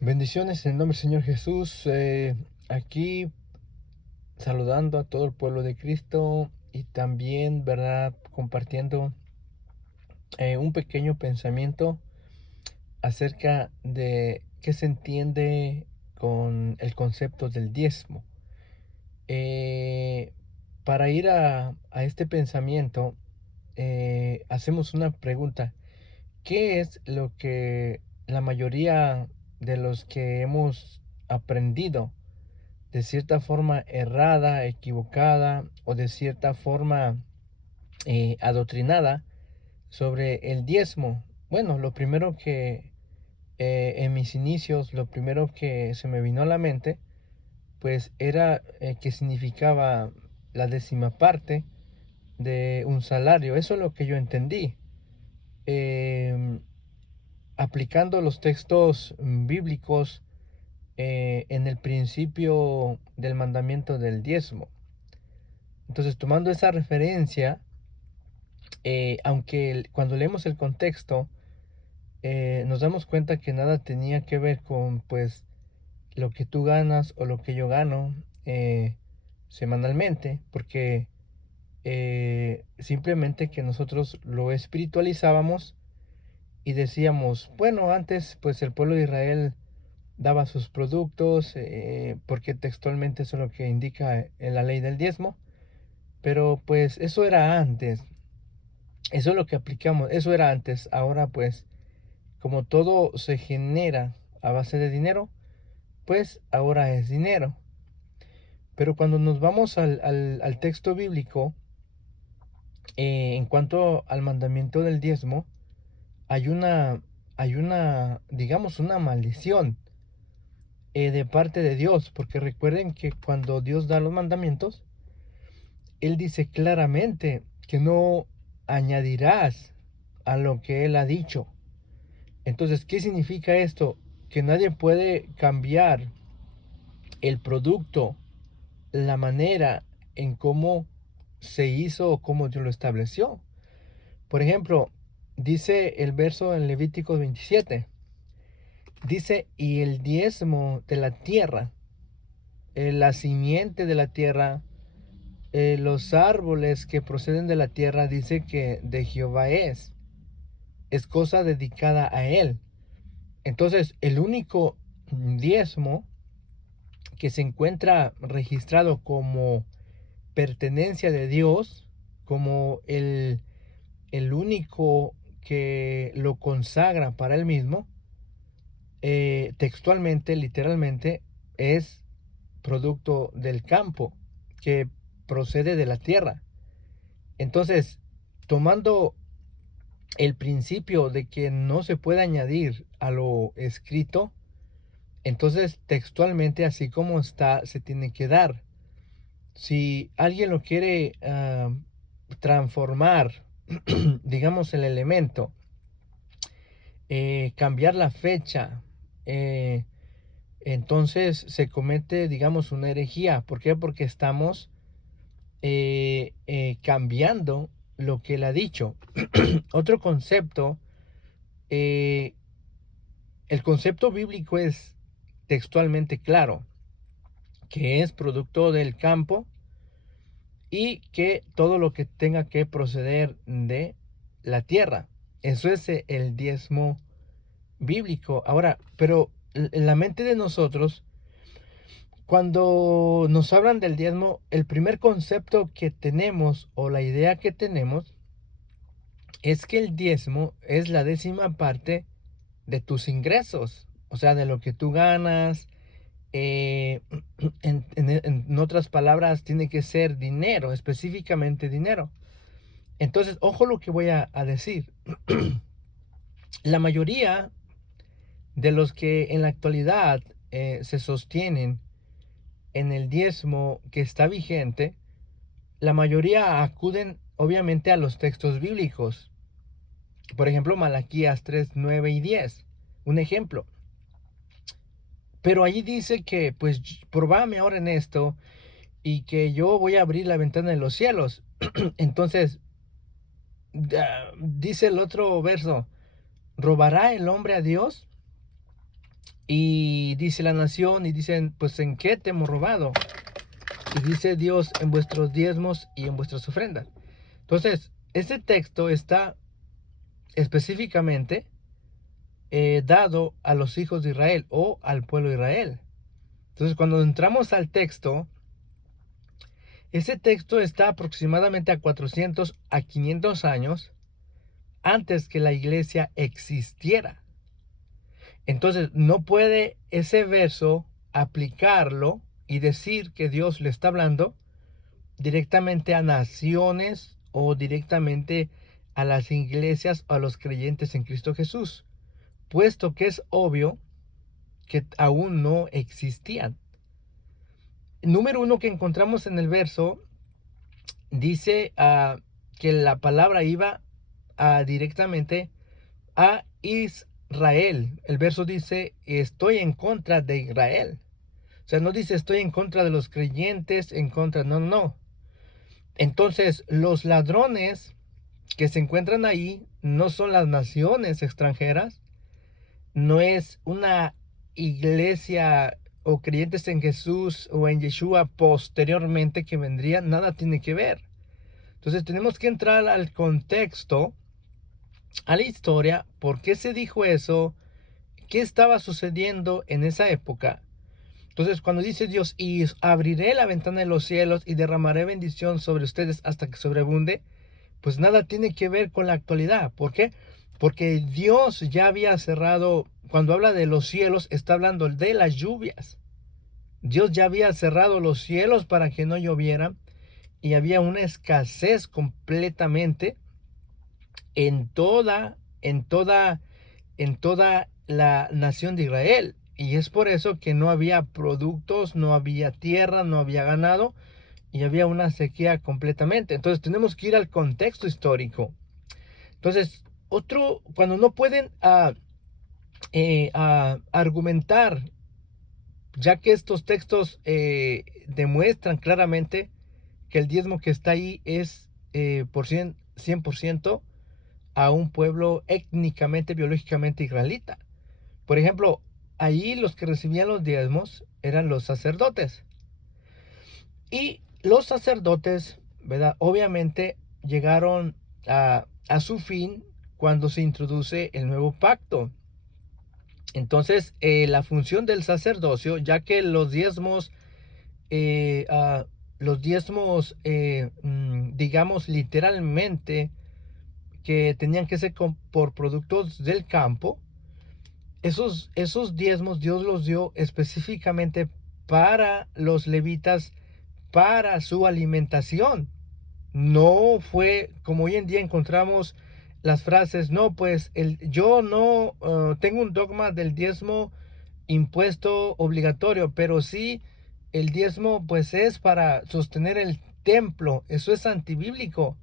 Bendiciones en el nombre del Señor Jesús. Aquí saludando a todo el pueblo de Cristo y también, ¿verdad? Compartiendo un pequeño pensamiento acerca de qué se entiende con el concepto del diezmo. Eh, para ir a este pensamiento, hacemos una pregunta. ¿Qué es lo que la mayoría de los que hemos aprendido de cierta forma errada, equivocada o de cierta forma adoctrinada sobre el diezmo? Bueno, lo primero que en mis inicios, lo primero que se me vino a la mente, pues era que significaba la décima parte de un salario. Eso es lo que yo entendí. Em, Aplicando los textos bíblicos en el principio del mandamiento del diezmo. Entonces, tomando esa referencia, aunque cuando leemos el contexto, nos damos cuenta que nada tenía que ver con, pues, lo que tú ganas o lo que yo gano semanalmente, porque simplemente que nosotros lo espiritualizábamos y decíamos, bueno, antes, pues, el pueblo de Israel daba sus productos, porque textualmente eso es lo que indica en la ley del diezmo, pero pues eso era antes. Eso es lo que aplicamos, eso era antes. Ahora pues, como todo se genera a base de dinero, pues ahora es dinero. Pero cuando nos vamos al texto bíblico, en cuanto al mandamiento del diezmo, hay digamos, una maldición de parte de Dios, porque recuerden que cuando Dios da los mandamientos, Él dice claramente que no añadirás a lo que Él ha dicho. Entonces, ¿qué significa esto? Que nadie puede cambiar el producto, la manera en cómo se hizo o cómo Dios lo estableció. Por ejemplo, dice el verso en Levítico 27, dice, y el diezmo de la tierra, la simiente de la tierra, los árboles que proceden de la tierra, dice que de Jehová es cosa dedicada a él. Entonces, el único diezmo que se encuentra registrado como pertenencia de Dios, como el único que lo consagra para él mismo, textualmente, literalmente, es producto del campo, que procede de la tierra. Entonces, tomando el principio de que no se puede añadir a lo escrito, entonces textualmente así como está se tiene que dar. Si alguien lo quiere transformar, digamos el elemento, cambiar la fecha, eh, entonces se comete, digamos, una herejía. ¿Por qué? Porque estamos cambiando lo que él ha dicho. Otro concepto, eh, el concepto bíblico es textualmente claro, que es producto del campo y que todo lo que tenga que proceder de la tierra. Eso es el diezmo bíblico. Ahora, pero en la mente de nosotros, cuando nos hablan del diezmo, el primer concepto que tenemos o la idea que tenemos es que el diezmo es la décima parte de tus ingresos, o sea, de lo que tú ganas. eh, en otras palabras, tiene que ser dinero, específicamente dinero. Entonces, ojo lo que voy a decir. La mayoría de los que en la actualidad se sostienen en el diezmo que está vigente, la mayoría acuden obviamente a los textos bíblicos. Por ejemplo, Malaquías 3 9 y 10. Un ejemplo. Pero allí dice que, pues, probame ahora en esto y que yo voy a abrir la ventana de los cielos. Entonces, dice el otro verso, ¿robará el hombre a Dios? Y dice la nación, y dicen, pues ¿en qué te hemos robado? Y dice Dios, en vuestros diezmos y en vuestras ofrendas. Entonces, este texto está específicamente dado a los hijos de Israel o al pueblo de Israel. Entonces, cuando entramos al texto, ese texto está aproximadamente a 400 a 500 años antes que la iglesia existiera. Entonces, no puede ese verso aplicarlo y decir que Dios le está hablando directamente a naciones o directamente a las iglesias o a los creyentes en Cristo Jesús, puesto que es obvio que aún no existían. Número uno que encontramos en el verso dice que la palabra iba directamente a Israel. El verso dice, estoy en contra de Israel. O sea, no dice estoy en contra de los creyentes, en contra, no, no. Entonces, los ladrones que se encuentran ahí no son las naciones extranjeras, no es una iglesia o creyentes en Jesús o en Yeshua posteriormente que vendrían, nada tiene que ver. Entonces tenemos que entrar al contexto, a la historia, por qué se dijo eso, qué estaba sucediendo en esa época. Entonces cuando dice Dios, y abriré la ventana de los cielos y derramaré bendición sobre ustedes hasta que sobreabunde, pues nada tiene que ver con la actualidad. ¿Por qué? Porque Dios ya había cerrado, cuando habla de los cielos, está hablando de las lluvias. Dios ya había cerrado los cielos para que no lloviera y había una escasez completamente en toda la nación de Israel. Y es por eso que no había productos, no había tierra, no había ganado y había una sequía completamente. Entonces tenemos que ir al contexto histórico. Entonces, cuando no pueden argumentar, ya que estos textos demuestran claramente que el diezmo que está ahí es por 100% a un pueblo étnicamente, biológicamente israelita. Por ejemplo, ahí los que recibían los diezmos eran los sacerdotes. Y los sacerdotes, ¿verdad? Obviamente llegaron a su fin cuando se introduce el nuevo pacto. Entonces, la función del sacerdocio, ya que eh, uh, los diezmos digamos literalmente, que tenían que ser por productos del campo, esos diezmos Dios los dio específicamente para los levitas, para su alimentación. No fue como hoy en día encontramos las frases, no, pues yo no tengo un dogma del diezmo impuesto obligatorio, pero sí el diezmo pues es para sostener el templo. Eso es antibíblico,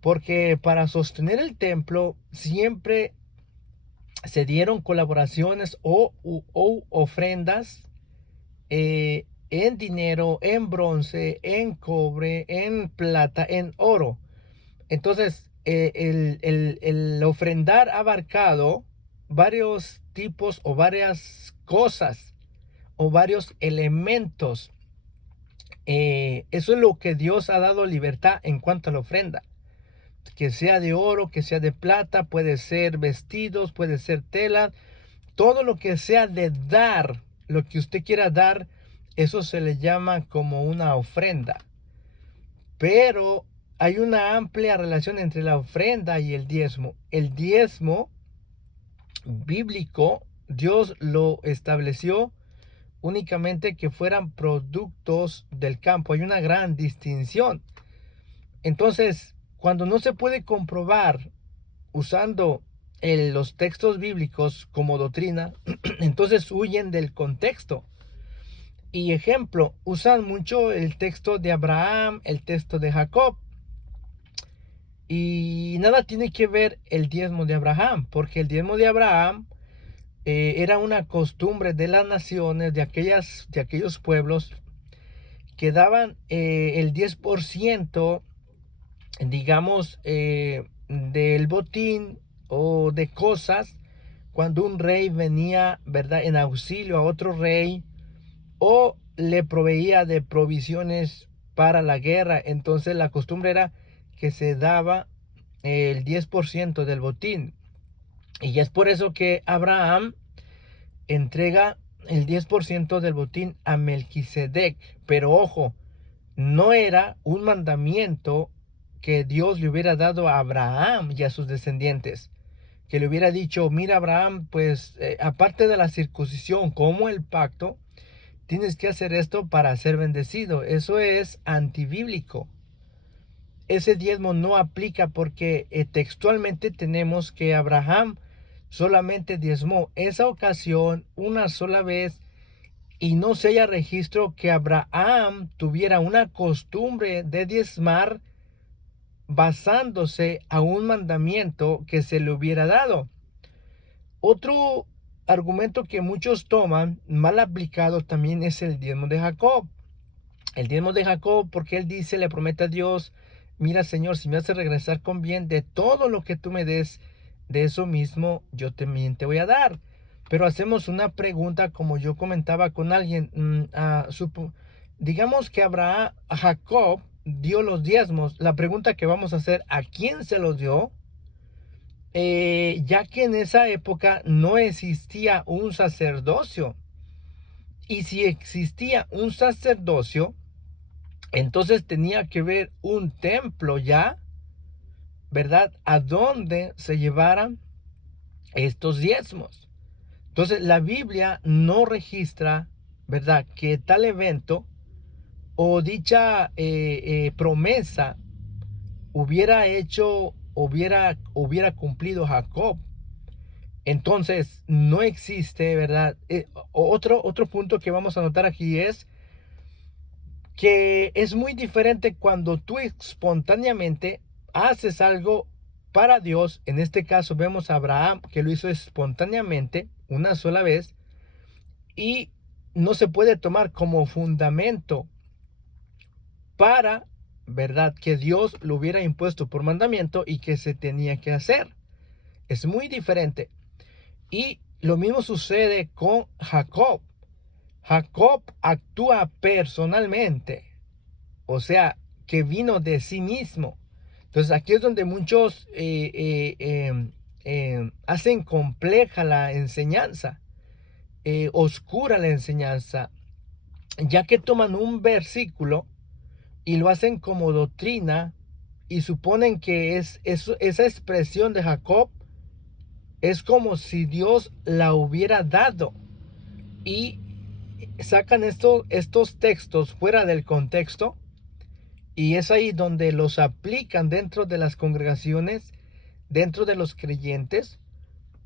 porque para sostener el templo siempre se dieron colaboraciones o ofrendas en dinero, en bronce, en cobre, en plata, en oro. Entonces, el ofrendar ha abarcado varios tipos o varias cosas o varios elementos. Eso es lo que Dios ha dado libertad en cuanto a la ofrenda. Que sea de oro, que sea de plata, puede ser vestidos, puede ser tela, todo lo que sea de dar, lo que usted quiera dar, eso se le llama como una ofrenda. Pero hay una amplia relación entre la ofrenda y el diezmo. El diezmo bíblico, Dios lo estableció únicamente que fueran productos del campo. Hay una gran distinción. Entonces, cuando no se puede comprobar usando los textos bíblicos como doctrina, entonces huyen del contexto. Y ejemplo, usan mucho el texto de Abraham, el texto de Jacob. Y nada tiene que ver el diezmo de Abraham, porque el diezmo de Abraham era una costumbre de las naciones, de aquellos pueblos que daban el 10%, digamos, del botín o de cosas cuando un rey venía, ¿verdad?, en auxilio a otro rey o le proveía de provisiones para la guerra. Entonces la costumbre era que se daba el 10% del botín. Y es por eso que Abraham entrega el 10% del botín a Melquisedec. Pero ojo, no era un mandamiento que Dios le hubiera dado a Abraham y a sus descendientes. Que le hubiera dicho, mira Abraham, pues aparte de la circuncisión como el pacto, tienes que hacer esto para ser bendecido. Eso es antibíblico. Ese diezmo no aplica porque textualmente tenemos que Abraham solamente diezmó esa ocasión una sola vez y no se haya registro que Abraham tuviera una costumbre de diezmar basándose a un mandamiento que se le hubiera dado. Otro argumento que muchos toman mal aplicado también es el diezmo de Jacob. El diezmo de Jacob, porque él dice, le promete a Dios, mira Señor, si me haces regresar con bien de todo lo que tú me des, de eso mismo yo también te voy a dar. Pero hacemos una pregunta, como yo comentaba con alguien, digamos que Jacob dio los diezmos. La pregunta que vamos a hacer, ¿a quién se los dio? Ya que en esa época no existía un sacerdocio. Y si existía un sacerdocio, entonces tenía que ver un templo ya, ¿verdad? A donde se llevaran estos diezmos. Entonces la Biblia no registra, ¿verdad?, que tal evento o dicha promesa hubiera cumplido Jacob. Entonces no existe, ¿verdad? Otro punto que vamos a notar aquí es que es muy diferente cuando tú espontáneamente haces algo para Dios. En este caso vemos a Abraham que lo hizo espontáneamente una sola vez y no se puede tomar como fundamento para, ¿verdad?, que Dios lo hubiera impuesto por mandamiento y que se tenía que hacer. Es muy diferente. Y lo mismo sucede con Jacob. Jacob actúa personalmente, o sea, que vino de sí mismo. Entonces aquí es donde muchos hacen compleja la enseñanza, oscura la enseñanza, ya que toman un versículo y lo hacen como doctrina y suponen que esa expresión de Jacob es como si Dios la hubiera dado y sacan estos textos fuera del contexto. Y es ahí donde los aplican dentro de las congregaciones, dentro de los creyentes,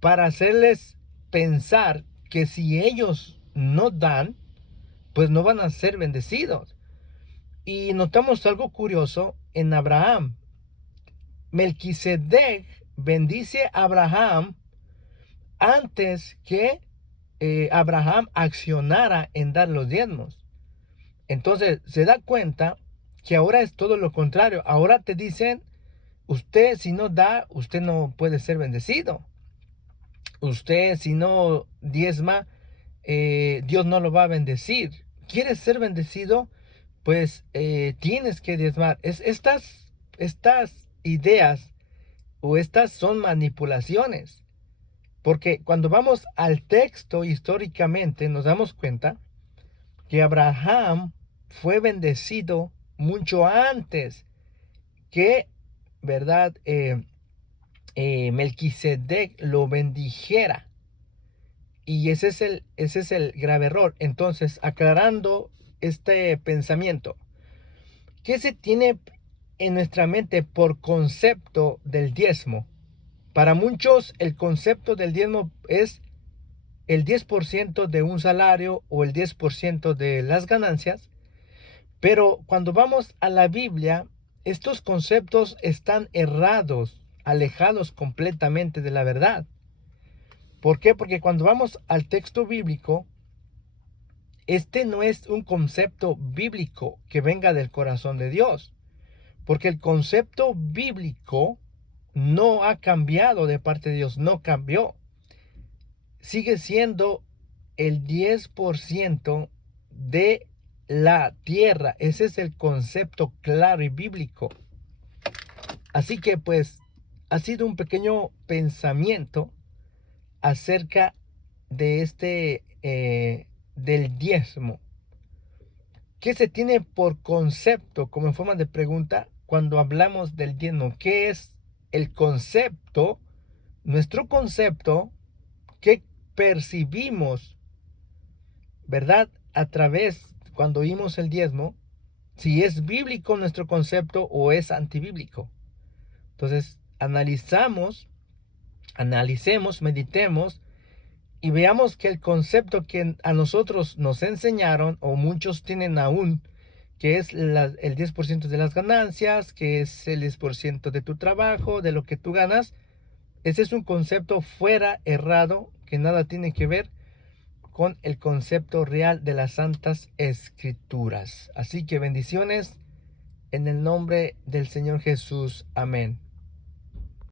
para hacerles pensar que si ellos no dan, pues no van a ser bendecidos. Y notamos algo curioso en Abraham. Melquisedec bendice a Abraham antes que Abraham accionara en dar los diezmos. Entonces se da cuenta que ahora es todo lo contrario. Ahora te dicen, usted si no da, usted no puede ser bendecido. Usted si no diezma, Dios no lo va a bendecir. ¿Quieres ser bendecido? Pues tienes que diezmar. Estas ideas o estas son manipulaciones. Porque cuando vamos al texto históricamente nos damos cuenta que Abraham fue bendecido mucho antes que, ¿verdad? Melquisedec lo bendijera. Y ese es el grave error. Entonces, aclarando este pensamiento, ¿qué se tiene en nuestra mente por concepto del diezmo? Para muchos el concepto del diezmo es el 10% de un salario o el 10% de las ganancias. Pero cuando vamos a la Biblia, estos conceptos están errados, alejados completamente de la verdad. ¿Por qué? Porque cuando vamos al texto bíblico, este no es un concepto bíblico que venga del corazón de Dios. Porque el concepto bíblico no ha cambiado de parte de Dios, no cambió. sigue siendo el 10% de la tierra. Ese es el concepto claro y bíblico. Así que pues ha sido un pequeño pensamiento acerca de del diezmo. ¿Qué se tiene por concepto como en forma de pregunta cuando hablamos del diezmo? ¿Qué es el concepto, nuestro concepto que percibimos, verdad? A través, cuando oímos el diezmo, si es bíblico nuestro concepto o es antibíblico. Entonces, analicemos, meditemos y veamos que el concepto que a nosotros nos enseñaron, o muchos tienen aún, que es el 10% de las ganancias, que es el 10% de tu trabajo, de lo que tú ganas, ese es un concepto fuera, errado, que nada tiene que ver con el concepto real de las Santas Escrituras. Así que bendiciones en el nombre del Señor Jesús. Amén.